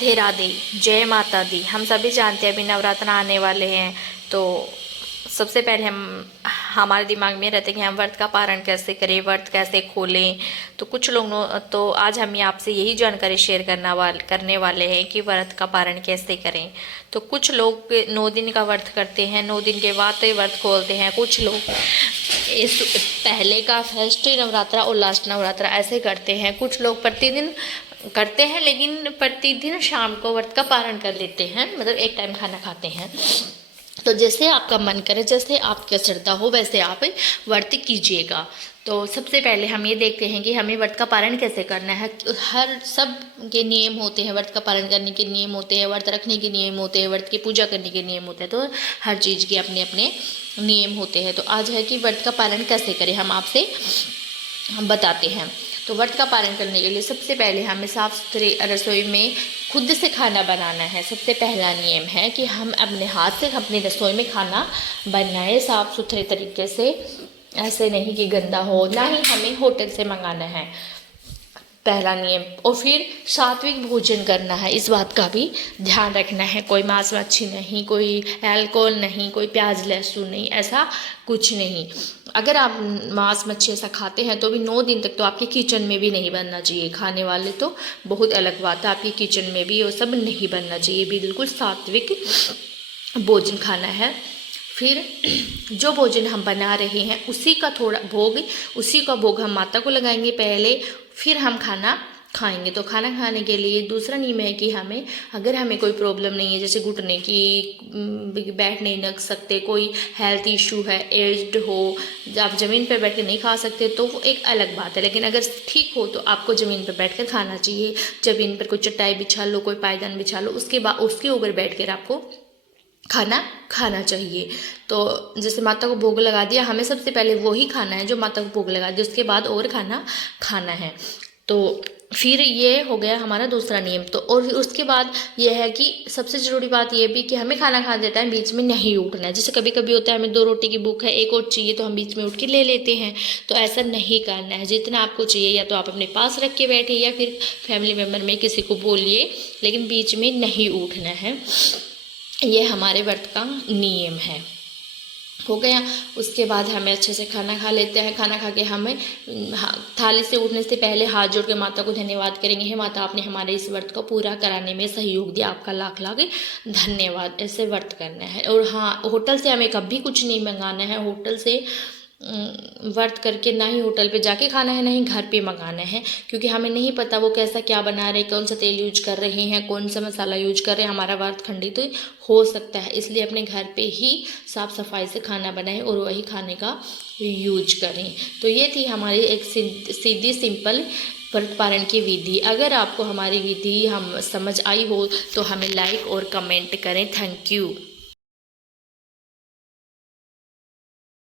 राधे राधे, जय माता दी। हम सभी जानते हैं अभी नवरात्र आने वाले हैं, तो सबसे पहले हमारे दिमाग में रहते हैं कि हम व्रत का पारण कैसे करें, व्रत कैसे खोलें। तो कुछ लोग तो आज हम आपसे यही जानकारी शेयर करने वाले हैं कि व्रत का पारण कैसे करें। तो कुछ लोग 9 दिन का व्रत करते हैं, 9 दिन के बाद तो व्रत खोलते हैं। कुछ लोग इस पहले का फर्स्ट नवरात्रा और लास्ट नवरात्रा ऐसे करते हैं। कुछ लोग प्रतिदिन करते हैं, लेकिन प्रतिदिन शाम को व्रत का पारण कर लेते हैं, मतलब एक टाइम खाना खाते हैं। तो जैसे आपका मन करे, जैसे आपका श्रद्धा हो, वैसे आप व्रत कीजिएगा। तो सबसे पहले हम ये देखते हैं कि हमें व्रत का पारण कैसे करना है। हर सब के नियम होते हैं, व्रत का पारण करने के नियम होते हैं, व्रत रखने के नियम होते हैं, व्रत की पूजा करने के नियम होते हैं। तो हर चीज़ के अपने अपने नियम होते हैं। तो आज है कि व्रत का पारण कैसे करें, हम बताते हैं। तो व्रत का पालन करने के लिए सबसे पहले हमें साफ़ सुथरी रसोई में खुद से खाना बनाना है। सबसे पहला नियम है कि हम अपने हाथ से अपनी रसोई में खाना बनाएं साफ़ सुथरे तरीके से, ऐसे नहीं कि गंदा हो, ना ही हमें होटल से मंगाना है, पहला नियम। और फिर सात्विक भोजन करना है, इस बात का भी ध्यान रखना है। कोई मांस मच्छी नहीं, कोई अल्कोहल नहीं, कोई प्याज लहसुन नहीं, ऐसा कुछ नहीं। अगर आप मांस मच्छी ऐसा खाते हैं तो भी 9 दिन तक तो आपके किचन में भी नहीं बनना चाहिए। खाने वाले तो बहुत अलग बात है, आपके किचन में भी वो सब नहीं बनना चाहिए। बिल्कुल सात्विक भोजन खाना है। फिर जो भोजन हम बना रहे हैं उसी का भोग हम माता को लगाएंगे पहले, फिर हम खाना खाएंगे। तो खाना खाने के लिए दूसरा नियम है कि अगर हमें कोई प्रॉब्लम नहीं है, जैसे घुटने की, बैठ नहीं लग सकते, कोई हेल्थ इशू है, एज्ड हो, आप ज़मीन पर बैठ कर नहीं खा सकते, तो वो एक अलग बात है। लेकिन अगर ठीक हो तो आपको ज़मीन पर बैठ कर खाना चाहिए। ज़मीन पर कोई चटाई बिछा लो, कोई पायदान बिछा लो, उसके ऊपर बैठ कर आपको खाना खाना चाहिए। तो जैसे माता को भोग लगा दिया, हमें सबसे पहले वही खाना है जो माता को भोग लगा दिया, उसके बाद और खाना खाना है। तो फिर ये हो गया हमारा दूसरा नियम। तो और उसके बाद ये है कि सबसे ज़रूरी बात ये भी कि हमें खाना खा देता है, बीच में नहीं उठना है। जैसे कभी कभी होता है हमें 2 रोटी की भूख है, एक और चाहिए, तो हम बीच में उठ के ले लेते हैं। तो ऐसा नहीं करना है। जितना आपको चाहिए या तो आप अपने पास रख के बैठे या फिर फैमिली मेम्बर में किसी को बोलिए, लेकिन बीच में नहीं उठना है। ये हमारे व्रत का नियम है। हो गया। उसके बाद हमें अच्छे से खाना खा लेते हैं। खाना खा के हमें थाली से उठने से पहले हाथ जोड़ के माता को धन्यवाद करेंगे। हे माता, आपने हमारे इस व्रत को पूरा कराने में सहयोग दिया, आपका लाख लाख धन्यवाद। ऐसे व्रत करना है। और हाँ, होटल से हमें कभी कुछ नहीं मंगाना है। होटल से व्रत करके ना ही होटल पे जाके खाना है, ना ही घर पे मंगाना है, क्योंकि हमें नहीं पता वो कैसा क्या बना रहे, कौन सा तेल यूज कर रहे हैं, कौन सा मसाला यूज कर रहे हैं। हमारा व्रत खंडित तो हो सकता है, इसलिए अपने घर पे ही साफ़ सफाई से खाना बनाएं और वही खाने का यूज करें। तो ये थी हमारी एक सीधी सिंपल व्रत पारण की विधि। अगर आपको हमारी विधि समझ आई हो तो हमें लाइक और कमेंट करें। Thank you.